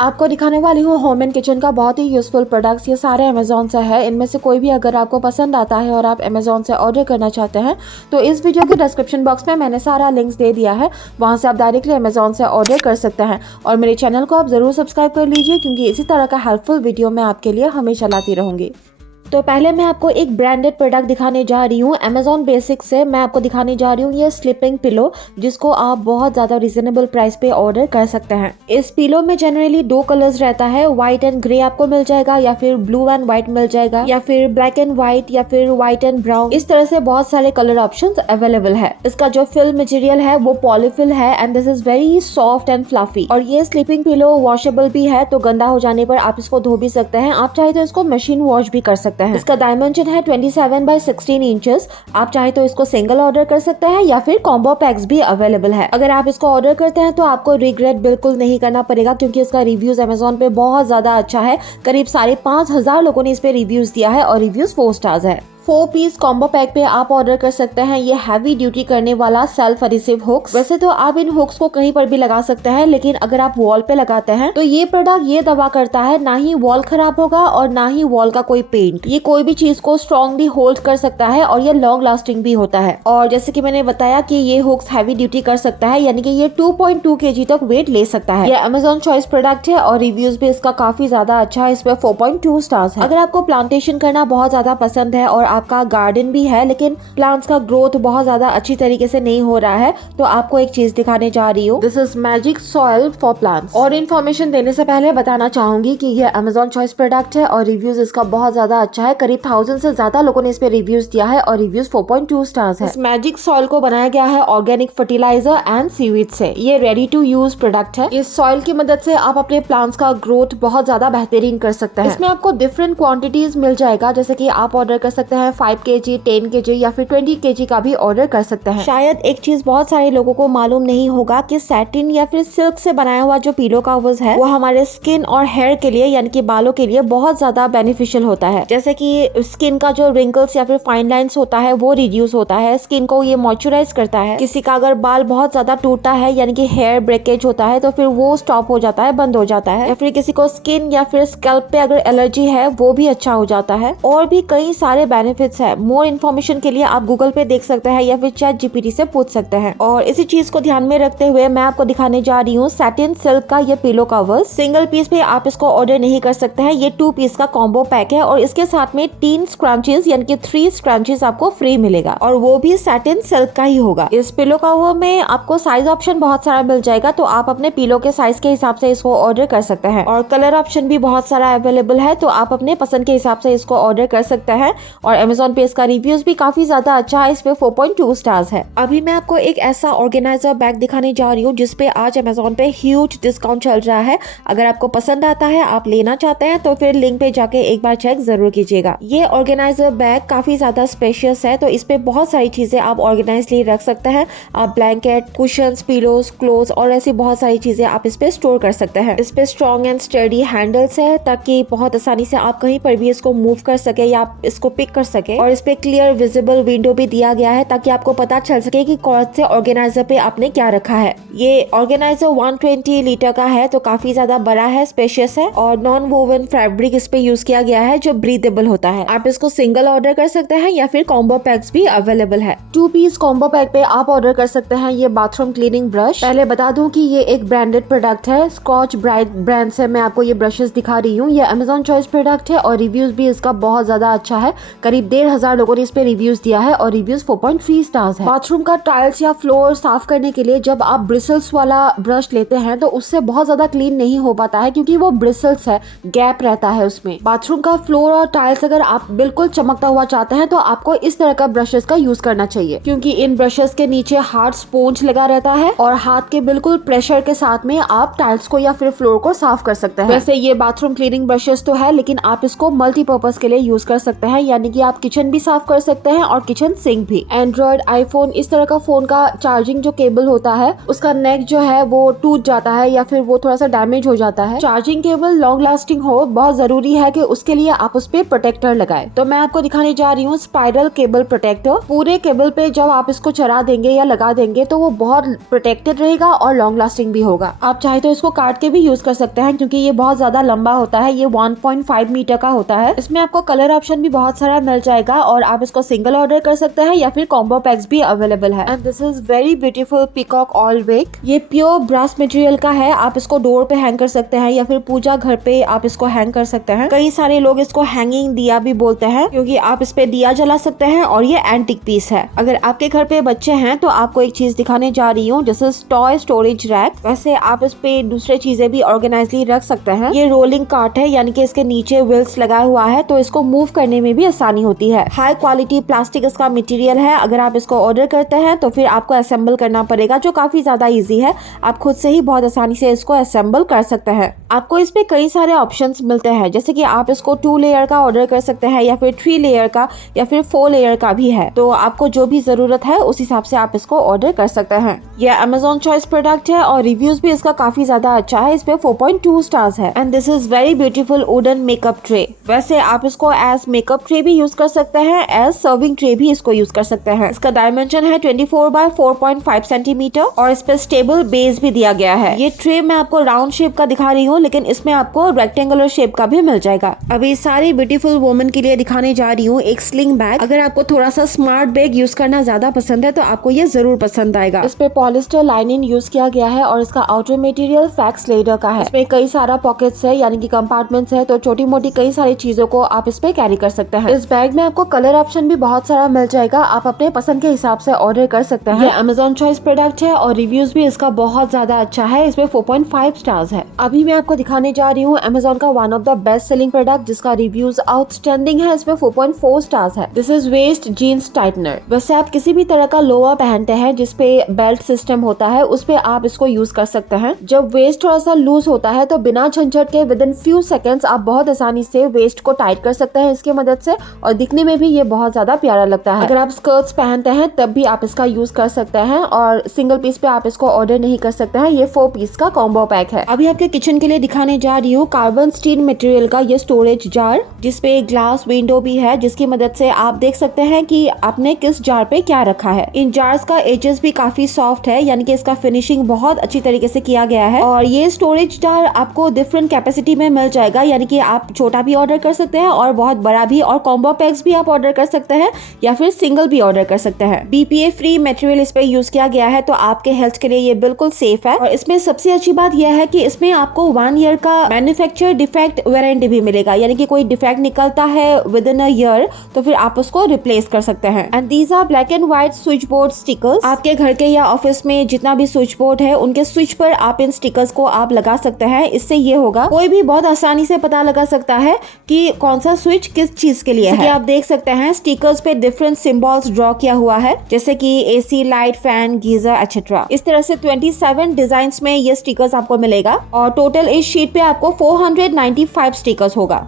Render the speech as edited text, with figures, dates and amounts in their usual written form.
आपको दिखाने वाली हूँ होम एंड किचन का बहुत ही यूजफुल प्रोडक्ट्स। ये सारे अमेजोन से है। इनमें से कोई भी अगर आपको पसंद आता है और आप अमेजोन से ऑर्डर करना चाहते हैं तो इस वीडियो के डिस्क्रिप्शन बॉक्स में मैंने सारा लिंक्स दे दिया है, वहां से आप डायरेक्टली अमेजोन से ऑर्डर कर सकते हैं। और मेरे चैनल को आप जरूर सब्सक्राइब कर लीजिए, क्योंकि इसी तरह का हेल्पफुल वीडियो मैं आपके लिए हमेशा लाती रहूंगी। तो पहले मैं आपको एक ब्रांडेड प्रोडक्ट दिखाने जा रही हूँ अमेजोन बेसिक्स से। मैं आपको दिखाने जा रही हूँ ये स्लीपिंग पिलो, जिसको आप बहुत ज्यादा रिजनेबल प्राइस पे ऑर्डर कर सकते हैं। इस पिलो में जनरली 2 कलर्स रहता है, व्हाइट एंड ग्रे आपको मिल जाएगा, या फिर ब्लू एंड व्हाइट मिल जाएगा, या फिर ब्लैक एंड व्हाइट, या फिर व्हाइट एंड ब्राउन। इस तरह से बहुत सारे कलर ऑप्शंस अवेलेबल है। इसका जो फिल मटेरियल है वो पॉलीफिल है and this is very soft and fluffy. और ये स्लीपिंग पिलो वॉशेबल भी है, तो गंदा हो जाने पर आप इसको धो भी सकते हैं। आप चाहे तो इसको मशीन वॉश भी कर सकते हैं। इसका डायमेंशन है 27 by 16 इंचेस। आप चाहे तो इसको सिंगल ऑर्डर कर सकते हैं या फिर कॉम्बो पैक्स भी अवेलेबल है। अगर आप इसको ऑर्डर करते हैं तो आपको रिग्रेट बिल्कुल नहीं करना पड़ेगा, क्योंकि इसका रिव्यूज अमेजोन पे बहुत ज्यादा अच्छा है। करीब 5,500 लोगों ने इस पे रिव्यूज दिया है और रिव्यूज 4 स्टार्स है। 4 पीस कॉम्बो पैक पे आप ऑर्डर कर सकते हैं ये हैवी ड्यूटी करने वाला सेल्फ एडिसिव हुक्स। वैसे तो आप इन हुक्स को कहीं पर भी लगा सकते हैं, लेकिन अगर आप वॉल पे लगाते हैं तो ये प्रोडक्ट ये दावा करता है ना ही वॉल खराब होगा और ना ही वॉल का कोई पेंट। ये कोई भी चीज को स्ट्रॉन्गली होल्ड कर सकता है और ये लॉन्ग लास्टिंग भी होता है। और जैसे कि मैंने बताया कि ये हुक्स हैवी ड्यूटी कर सकता है, यानी कि ये 2.2 kg तक वेट ले सकता है। ये अमेजोन चॉइस प्रोडक्ट है और रिव्यूज भी इसका काफी ज्यादा अच्छा है। इस पे 4.2 स्टार्स है। अगर आपको प्लांटेशन करना बहुत ज्यादा पसंद है और आपका गार्डन भी है, लेकिन प्लांट्स का ग्रोथ बहुत ज्यादा अच्छी तरीके से नहीं हो रहा है, तो आपको एक चीज दिखाने जा रही हूँ। This is magic soil for plants. और इन्फॉर्मेशन देने से पहले बताना चाहूंगी कि ये अमेजोन चॉइस प्रोडक्ट है और रिव्यूज इसका बहुत ज्यादा अच्छा है। करीब 1000 से ज्यादा लोगों ने इस पे रिव्यूज दिया है और रिव्यूज 4.2 स्टार्स है। इस मैजिक सॉइल को बनाया गया है ऑर्गेनिक फर्टिलाइजर एंड सीवीड से। ये रेडी टू यूज प्रोडक्ट है। इस सॉइल की मदद से आप अपने प्लांट्स का ग्रोथ बहुत ज्यादा बेहतरीन कर सकते हैं। इसमें आपको डिफरेंट क्वांटिटीज मिल जाएगा, जैसे कि आप ऑर्डर कर सकते हैं 5 kg, 10 kg या फिर 20 kg का भी ऑर्डर कर सकते हैं। शायद एक चीज बहुत सारे लोगों को मालूम नहीं होगा कि सैटिन या फिर सिल्क से बनाया हुआ जो पिलो कवर्स है वो हमारे स्किन और हेयर के लिए, यानी कि बालों के लिए बहुत ज्यादा बेनिफिशियल होता है। जैसे कि स्किन का जो रिंकल्स या फिर फाइन लाइंस होता है वो रिड्यूस होता है। स्किन को ये मॉइस्चराइज करता है। किसी का अगर बाल बहुत ज्यादा टूटता है, यानी कि हेयर ब्रेकेज होता है, तो फिर वो स्टॉप हो जाता है, बंद हो जाता है। या फिर किसी को स्किन या फिर स्कैल्प पे अगर एलर्जी है वो भी अच्छा हो जाता है। और भी कई सारे बेनिफिट्स है। मोर इन्फॉर्मेशन के लिए आप गूगल पे देख सकते हैं या फिर चैट जीपीटी से पूछ सकते हैं। और इसी चीज को ध्यान में रखते हुए मैं आपको दिखाने जा रही हूँ सैटिन सिल्क का ये पिलो कवर। सिंगल पीस पे आप इसको ऑर्डर नहीं कर सकते हैं। ये 2 पीस का कॉम्बो पैक है और इसके साथ में 3 स्क्रंचेस यानी कि 3 स्क्रंचेस आपको फ्री मिलेगा, और वो भी सैटिन सिल्क का ही होगा। इस पिलो कवर में आपको साइज ऑप्शन बहुत सारा मिल जाएगा, तो आप अपने पिलो के साइज के हिसाब से इसको ऑर्डर कर सकते हैं। और कलर ऑप्शन भी बहुत सारा अवेलेबल है, तो आप अपने पसंद के हिसाब से इसको ऑर्डर कर सकते हैं। और अमेजोन पे इसका रिव्यूज भी काफी ज्यादा अच्छा है। इस पे 4.2 स्टार्स है। अभी मैं आपको एक ऐसा ऑर्गेनाइजर बैग दिखाने जा रही हूँ जिसपे आज अमेजोन पे ह्यूज डिस्काउंट चल रहा है। अगर आपको पसंद आता है, आप लेना चाहते हैं, तो फिर लिंक पे जाके एक बार चेक जरूर कीजिएगा। ये ऑर्गेनाइजर बैग काफी ज्यादा स्पेशियस है, तो इस पे बहुत सारी चीजें आप ऑर्गेनाइजली रख सकते हैं। आप ब्लैंकेट, कुशन्स, पिलोज, क्लोथ्स और ऐसी बहुत सारी चीजें आप इस पे स्टोर कर सकते हैं। इस पे स्ट्रॉन्ग एंड स्टर्डी हैंडल्स है, ताकि बहुत आसानी से आप कहीं पर भी इसको मूव कर सके या आप इसको पिक कर सके। और इस पे क्लियर विजिबल विंडो भी दिया गया है, ताकि आपको पता चल सके कि कौन से ऑर्गेनाइजर पे आपने क्या रखा है। ये ऑर्गेनाइजर 120 लीटर का है, तो काफी ज्यादा बड़ा है, स्पेशियस है। और नॉन वोवन फैब्रिक इस पे यूज किया गया है जो ब्रीदेबल होता है। आप इसको सिंगल ऑर्डर कर सकते हैं या फिर कॉम्बो पैक्स भी अवेलेबल है। 2 पीस कॉम्बो पैक पे आप ऑर्डर कर सकते हैं ये बाथरूम क्लीनिंग ब्रश। पहले बता दूं कि ये एक ब्रांडेड प्रोडक्ट है। स्कॉच ब्राइट ब्रांड से मैं आपको ये ब्रशेस दिखा रही हूँ। ये अमेजोन चॉइस प्रोडक्ट है और रिव्यूज भी इसका बहुत ज्यादा अच्छा है। करीब 1500 लोगों ने इस पे रिव्यूज दिया है और रिव्यूज 4.3 स्टार्स है। बाथरूम का टाइल्स या फ्लोर साफ करने के लिए जब आप ब्रिसल्स वाला ब्रश लेते हैं तो उससे बहुत ज्यादा क्लीन नहीं हो पाता है, क्योंकि वो ब्रिसल्स है, गैप रहता है उसमें। बाथरूम का फ्लोर और टाइल्स अगर आप बिल्कुल चमकता हुआ चाहते हैं तो आपको इस तरह का ब्रशेस का यूज करना चाहिए, क्योंकि इन ब्रशेस के नीचे हार्ड स्पॉन्ज लगा रहता है और हाथ के बिल्कुल प्रेशर के साथ में आप टाइल्स को या फिर फ्लोर को साफ कर सकते हैं। वैसे ये बाथरूम क्लीनिंग ब्रशेस तो है, लेकिन आप इसको मल्टीपर्पज के लिए यूज कर सकते हैं, यानी कि आप किचन भी साफ कर सकते हैं और किचन सिंक भी। एंड्रॉइड, आईफोन, इस तरह का फोन का चार्जिंग जो केबल होता है उसका नेक जो है वो टूट जाता है या फिर वो थोड़ा सा डैमेज हो जाता है। चार्जिंग केबल लॉन्ग लास्टिंग हो, बहुत जरूरी है कि उसके लिए आप उस पे प्रोटेक्टर लगाएं। तो मैं आपको दिखाने जा रही हूँ स्पाइरल केबल प्रोटेक्टर। पूरे केबल पे जब आप इसको चढ़ा देंगे या लगा देंगे तो वो बहुत प्रोटेक्टेड रहेगा और लॉन्ग लास्टिंग भी होगा। आप चाहे तो इसको काट के भी यूज कर सकते हैं क्योंकि ये बहुत ज्यादा लंबा होता है। ये 1.5 मीटर का होता है। इसमें आपको कलर ऑप्शन भी बहुत सारा मिल जाएगा और आप इसको सिंगल ऑर्डर कर सकते हैं या फिर कॉम्बो पैक्स भी अवेलेबल है। And this is very beautiful peacock all wake. ये प्योर ब्रास मटेरियल का है। आप इसको डोर पे हैंग कर सकते हैं या फिर पूजा घर पे आप इसको हैंग कर सकते हैं। कई सारे लोग इसको हैंगिंग दिया भी बोलते हैं क्योंकि आप इस पे दिया जला सकते हैं और ये एंटीक पीस है। अगर आपके घर पे बच्चे हैं तो आपको एक चीज दिखाने जा रही हूँ, जैसे टॉय स्टोरेज रैक। वैसे आप इस पे दूसरे चीजें भी ऑर्गेनाइजली रख सकते हैं। ये रोलिंग कार्ट है, यानी कि इसके नीचे व्हील्स लगा हुआ है तो इसको मूव करने में भी आसानी होती है। हाई क्वालिटी प्लास्टिक इसका मटेरियल है। अगर आप इसको ऑर्डर करते हैं तो फिर आपको असेंबल करना पड़ेगा, जो काफी ज्यादा इजी है। आप खुद से ही बहुत आसानी से इसको असेंबल कर सकते हैं। आपको इस पे कई सारे ऑप्शंस मिलते हैं, जैसे कि आप इसको 2 लेयर का ऑर्डर कर सकते हैं या फिर 3 लेयर का या फिर 4 लेयर का भी है। तो आपको जो भी जरूरत है उस हिसाब से आप इसको ऑर्डर कर सकते हैं। यह Amazon चॉइस प्रोडक्ट है और रिव्यूज भी इसका काफी ज्यादा अच्छा है। इस पे 4.2 स्टार्स है। And this is very beautiful wooden makeup tray. वैसे आप इसको एज मेकअप ट्रे भी यूज कर सकते हैं, एज सर्विंग ट्रे भी इसको यूज कर सकते हैं। इसका डायमेंशन है 24 बाय 4.5 सेंटीमीटर और इस पे स्टेबल बेस भी दिया गया है। ये ट्रे मैं आपको राउंड शेप का दिखा रही हूँ, लेकिन इसमें आपको रेक्टेंगुलर शेप का भी मिल जाएगा। अभी सारी ब्यूटीफुल वुमन के लिए दिखाने जा रही हूँ एक स्लिंग बैग। अगर आपको थोड़ा सा स्मार्ट बैग यूज करना ज्यादा पसंद है तो आपको ये जरूर पसंद आएगा। इस पे पॉलिस्टर लाइनिंग यूज किया गया है और इसका आउटर मटेरियल फैक्स लेदर का है। इसमें कई सारा पॉकेट्स है, यानी कि कंपार्टमेंट्स है, तो छोटी मोटी कई सारी चीजों को आप इस पे कैरी कर सकते हैं। इस बैग में आपको कलर ऑप्शन भी बहुत सारा मिल जाएगा। आप अपने पसंद के हिसाब से ऑर्डर कर सकते हैं। ये Amazon चॉइस प्रोडक्ट है और रिव्यूज भी इसका बहुत ज्यादा अच्छा है। इसमें 4.5 स्टार्स है। अभी मैं आपको दिखाने जा रही हूँ Amazon का one of the best selling product जिसका रिव्यूज आउटस्टैंडिंग है। इसमें 4.4 स्टार्स है। This is waist jeans tightener. वैसे आप किसी भी तरह का लोअर पहनते हैं जिसपे बेल्ट सिस्टम होता है, उस पे आप इसको यूज कर सकते हैं। जब वेस्ट थोड़ा सा लूज होता है तो बिना झंझट के विद इन फ्यू सेकेंड्स आप बहुत आसानी से वेस्ट को टाइट कर सकते हैं इसकी मदद से, और दिखने में भी ये बहुत ज्यादा प्यारा लगता है। अगर आप स्कर्ट्स पहनते हैं तब भी आप इसका यूज कर सकते हैं और सिंगल पीस पे आप इसको ऑर्डर नहीं कर सकते हैं। ये 4 पीस का कॉम्बो पैक है। अभी आपके किचन के लिए दिखाने जा रही हूँ कार्बन स्टील मटेरियल का ये स्टोरेज जार, जिसपे ग्लास विंडो भी है, जिसकी मदद से आप देख सकते हैं कि आपने किस जार पे क्या रखा है। इन जार्स का एजेस भी काफी सॉफ्ट है, यानी कि इसका फिनिशिंग बहुत अच्छी तरीके से किया गया है। और ये स्टोरेज जार आपको डिफरेंट कैपेसिटी में मिल जाएगा, यानी कि आप छोटा भी ऑर्डर कर सकते हैं और बहुत बड़ा भी, और कॉम्बो पैक्स भी आप ऑर्डर कर सकते हैं या फिर सिंगल भी ऑर्डर कर सकते हैं। BPA फ्री मटेरियल इस पे यूज किया गया है, तो आपके हेल्थ के लिए ये बिल्कुल सेफ है। और इसमें सबसे अच्छी बात यह है कि इसमें आपको 1 ईयर का मैन्युफैक्चर डिफेक्ट वारंटी भी मिलेगा, यानी कि कोई डिफेक्ट निकलता है विद इन अ ईयर तो फिर आप उसको रिप्लेस कर सकते हैं। And these are black and white switchboard stickers. आपके घर के या ऑफिस में जितना भी स्विच बोर्ड है उनके स्विच पर आप इन स्टिकर्स को आप लगा सकते हैं। इससे ये होगा कोई भी बहुत आसानी से पता लगा सकता है कि कौन सा स्विच किस चीज के लिए है। आप देख सकते हैं स्टिकर्स पे डिफरेंट सिंबल्स ड्रॉ किया हुआ है, जैसे कि AC, light, fan, geyser etcetera. इस तरह से 27 डिजाइन में ये स्टिकर्स आपको मिलेगा और टोटल इस शीट पे आपको 495 स्टिकर्स होगा।